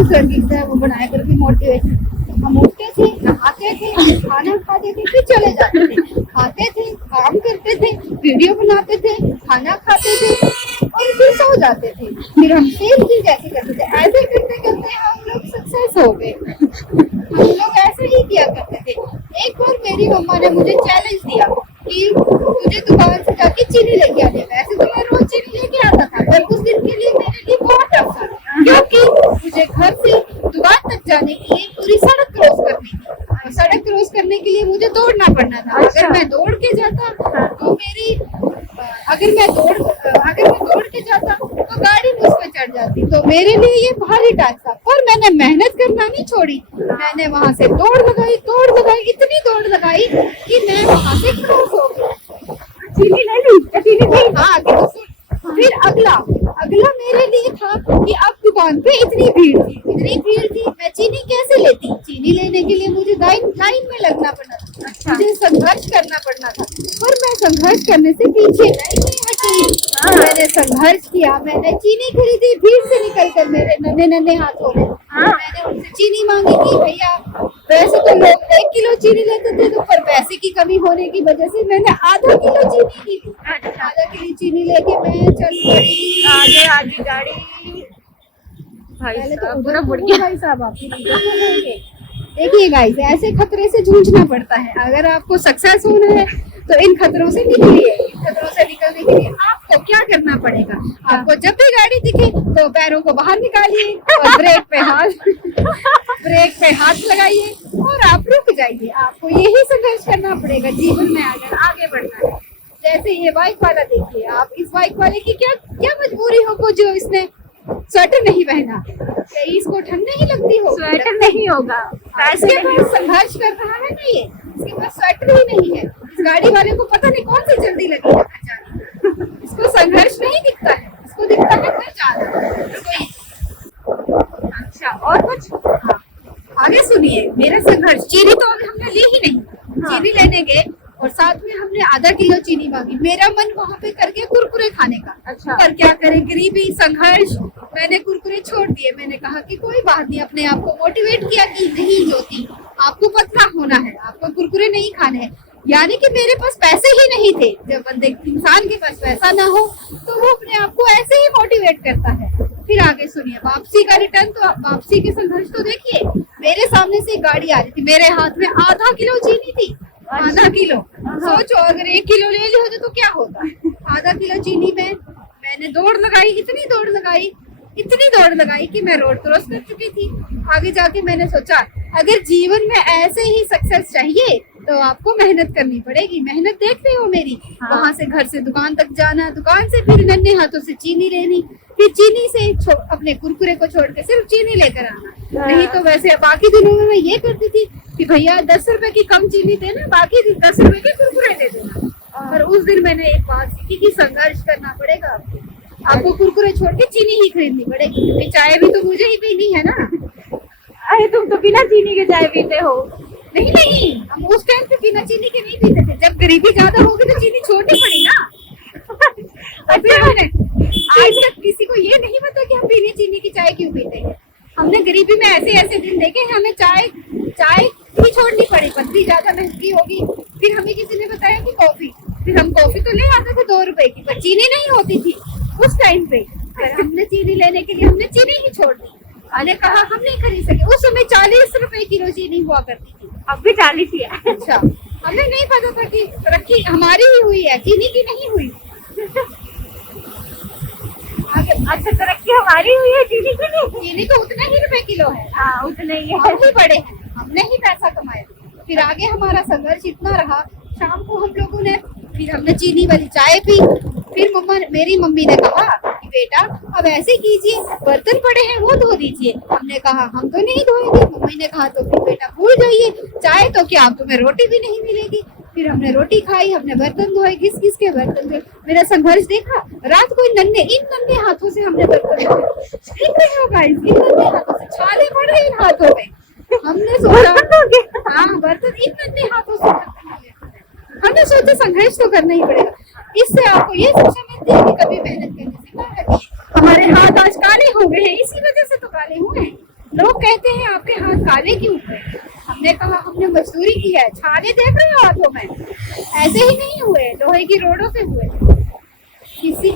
उस लड़की की तरह वो बनाया करके मोटिवेशन। हम उठते थे, नहाते थे, खाना खाते थे, फिर चले जाते थे, खाते थे, काम करते थे, वीडियो बनाते थे, खाना खाते थे और फिर सो जाते थे। फिर हम सेम चीज ऐसे करते थे। ऐसे करते करते हम लोग सक्सेस हो गए। हम लोग ऐसे ही किया करते थे। एक बार मेरी मम्मा ने मुझे चैलेंज दिया कि मुझे दुकान से जाके चीनी लेके आनी है। वैसे तो मैं रोज चीनी लेके आता था, पर उस दिन के लिए मेरे लिए बहुत टफ था, क्योंकि मुझे घर से दुकान तक जाने के लिए पूरी सड़क क्रॉस करनी थी। और सड़क क्रॉस करने के लिए मुझे दौड़ना पड़ना था। अगर मैं दौड़ के जाता तो गाड़ी मुझ पे चढ़ जाती, तो मेरे लिए ये भारी टास्क था। पर मैंने मेहनत करना नहीं छोड़ी। मैंने वहां से दौड़ लगाई, इतनी दौड़ लगाई कि मैं वहां से क्रॉस हो गई। चीनी ले ली। हाँ, फिर अगला मेरे लिए था कि अब दुकान पे इतनी भीड़ थी, मैं चीनी कैसे लेती। चीनी लेने के लिए मुझे लाइन में लगना पड़ना था। अच्छा। मुझे संघर्ष करना पड़ना था, पर मैं संघर्ष करने से पीछे नहीं हटी। मैंने संघर्ष किया, मैंने चीनी खरीदी। भीड़ से निकलकर मेरे नन्हे हाथों में मैंने उनसे चीनी मांगी कि भैया, वैसे तो लोग 1 किलो चीनी लेते थे, तो पर पैसे की कमी होने की वजह से मैंने आधा किलो चीनी ली थी। आधा किलो चीनी लेके मैं चल पड़ी। आगे गाड़ी। पहले तो उधर मुड़ गया। भाई साहब, आप देखिए गाइस, ऐसे खतरे से जूझना पड़ता है। अगर आपको सक्सेस होना है तो इन खतरों से निकलिए। इन खतरों से निकलने के लिए आपको क्या करना पड़ेगा? आपको जब भी गाड़ी दिखे तो पैरों को बाहर निकालिए और ब्रेक पे हाथ लगाइए और आप रुक जाइए। आपको यही संघर्ष करना पड़ेगा जीवन में अगर आगे बढ़ना है। जैसे ये बाइक वाला देखिए, आप इस बाइक वाले की क्या मजबूरी हो जो इसने स्वेटर नहीं पहना। कहीं इसको ठंड नहीं लगती हो? स्वेटर नहीं होगा, इसके पास संघर्ष कर रहा है ना, ये इसके पास स्वेटर ही नहीं है। इस गाड़ी वाले को पता नहीं कौन सी जल्दी लगी है जाने। इसको संघर्ष नहीं दिखता है, इसको दिखता है घर जाना। अच्छा, और कुछ? हाँ, आगे सुनिए मेरा संघर्ष। चीनी तो हमने ली ही नहीं। चीनी लेने गए और साथ में हमने आधा किलो चीनी मांगी। मेरा मन वहाँ पे करके कुरकुरे खाने का। अच्छा। पर क्या करें, गरीबी, संघर्ष, मैंने कुरकुरे छोड़ दिए। मैंने कहा कि कोई बात नहीं, अपने आप को मोटिवेट किया कि नहीं ज्योति, आपको पतला होना है, आपको कुरकुरे नहीं खाने हैं। यानी कि मेरे पास पैसे ही नहीं थे। जब इंसान के पास पैसा ना हो तो वो अपने आप को ऐसे ही मोटिवेट करता है। फिर आगे सुनिए, वापसी का रिटर्न। तो वापसी के संघर्ष तो देखिए, मेरे सामने से एक गाड़ी आ रही थी, मेरे हाथ में आधा किलो चीनी थी। आधा किलो, सोचो अगर 1 किलो ले ली होती तो क्या होता। आधा किलो चीनी में मैंने दौड़ लगाई, इतनी दौड़ लगाई कि मैं रोड क्रॉस कर चुकी थी। आगे जाके मैंने सोचा, अगर जीवन में ऐसे ही सक्सेस चाहिए तो आपको मेहनत करनी पड़ेगी। मेहनत देख रहे हो मेरी। वहां से घर से दुकान तक जाना, दुकान से फिर नन्हे हाथों से चीनी लेनी, फिर चीनी से अपने कुरकुरे को छोड़ के सिर्फ चीनी लेकर आना। नहीं तो वैसे बाकी दिनों में मैं ये करती थी कि भैया 10 रुपए की कम चीनी देना, बाकी 10 रुपए के कुरकुरे दे देना। पर उस दिन मैंने एक बात सीखी कि संघर्ष करना पड़ेगा। आपको कुरकुरे छोड़ के चीनी ही खरीदनी पड़ेगी, क्योंकि चाय भी तो मुझे ही पीनी है ना। अरे तुम तो बिना चीनी के चाय पीते हो। नहीं, हम उस टाइम पे बिना चीनी के नहीं पीते थे। जब गरीबी ज्यादा होगी तो चीनी छोड़नी पड़ी ना। आज तक किसी को ये नहीं पता कि हम बिना चीनी की चाय क्यों पीते हैं। हमने गरीबी में ऐसे दिन देखे, हमें चाय ही छोड़नी पड़ी। पत्ती ज्यादा महंगी होगी, फिर हमें किसी ने बताया कि कॉफी, फिर हम कॉफी तो ले आते थे 2 रुपए की, पर चीनी नहीं होती थी उस टाइम पे। फिर हमने चीनी लेने के लिए हमने चीनी ही छोड़ दी। मैंने कहा हम नहीं खरीद सके। उस समय 40 रुपए किलो चीनी हुआ करती थी, अब भी 40 ही है। अच्छा, हमें नहीं पता था कि तरक्की हमारी ही हुई है, चीनी की नहीं हुई। आगे, अच्छा, तरक्की हमारी हुई है, चीनी की नहीं। चीनी तो उतना ही रुपए किलो है। हाँ, उतने ही है। हम ही बड़े हैं, हमने ही पैसा कमाया। फिर आगे हमारा संघर्ष इतना रहा। शाम को हम लोगों ने फिर हमने चीनी वाली चाय पी। फिर मेरी मम्मी ने कहा कि बेटा अब ऐसे कीजिए, बर्तन पड़े हैं वो धो दीजिए। हमने कहा हम तो नहीं धोएंगे। मम्मी ने कहा तो फिर बेटा भूल जाइए, चाय तो क्या, अब तुम्हें रोटी भी नहीं मिलेगी। फिर हमने रोटी खाई, हमने बर्तन धोए, घिस के बर्तन धोए। मेरा संघर्ष देखा। रात को इन नन्हे हाथों से हमने बर्तन धोए। देख रहे हो गाइस, इन नन्हे हाथों से छाले पड़ रहे इन हाथों में। हमने सोचा, हाँ, बर्तन इन नन्हे हाथों से हमने सोचा संघर्ष तो करना ही पड़ेगा। इससे आपको ये शिक्षा मिलती है कि कभी मेहनत करने से ना हटिए। हमारे हाथ आज काले हो गए हैं, इसी वजह से तो काले हुए हैं। लोग कहते हैं आपके हाथ काले क्यों हुए? हमने कहा हमने मजदूरी की है। छाले देख रहे हो हाथों में, ऐसे ही नहीं हुए, लोहे की रोडों से हुए। किसी